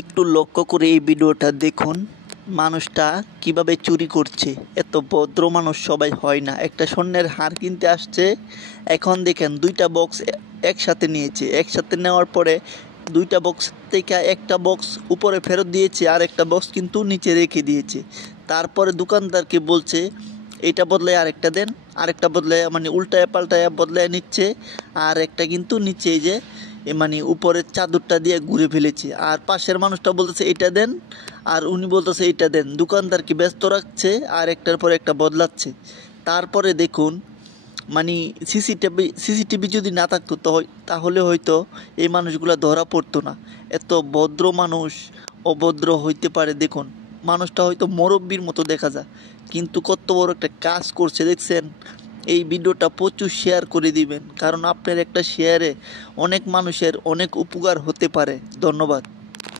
একটু লক্ষ্য করে এই ভিডিওটা দেখুন, মানুষটা কিভাবে চুরি করছে। এত ভদ্র মানুষ সবাই হয় না। একটা স্বর্ণের হার কিনতে আসছে, এখন দেখেন দুইটা বক্স একসাথে নিয়েছে। একসাথে নেওয়ার পরে দুইটা বক্স থেকে একটা বক্স উপরে ফেরত দিয়েছে, আর একটা বক্স কিন্তু নিচে রেখে দিয়েছে। তারপরে দোকানদারকে বলছে এটা বদলায় আরেকটা দেন, আরেকটা বদলায় মানে উল্টায় পাল্টায় বদলায় নিচ্ছে। আর একটা কিন্তু নিচে এই যে মানে উপরের চাদরটা দিয়ে ঘুরে ফেলেছে। আর পাশের মানুষটা বলতেছে এটা দেন, আর উনি বলতেছে এটা দেন। দোকানদারকে ব্যস্ত রাখছে আর একটার পর একটা বদলাচ্ছে। তারপরে দেখুন মানে সিসিটিভি যদি না থাকতো তাহলে হয়তো এই মানুষগুলো ধরা পড়তো না। এত ভদ্র মানুষ অভদ্র হইতে পারে দেখুন। মানুষটা হয়তো মুরব্বির মতো দেখা যায়, কিন্তু কত বড় একটা কাজ করছে দেখছেন। এই ভিডিওটা প্রচুর শেয়ার করে দিবেন, কারণ আপনার একটা শেয়ারে অনেক মানুষের অনেক উপকার হতে পারে। ধন্যবাদ।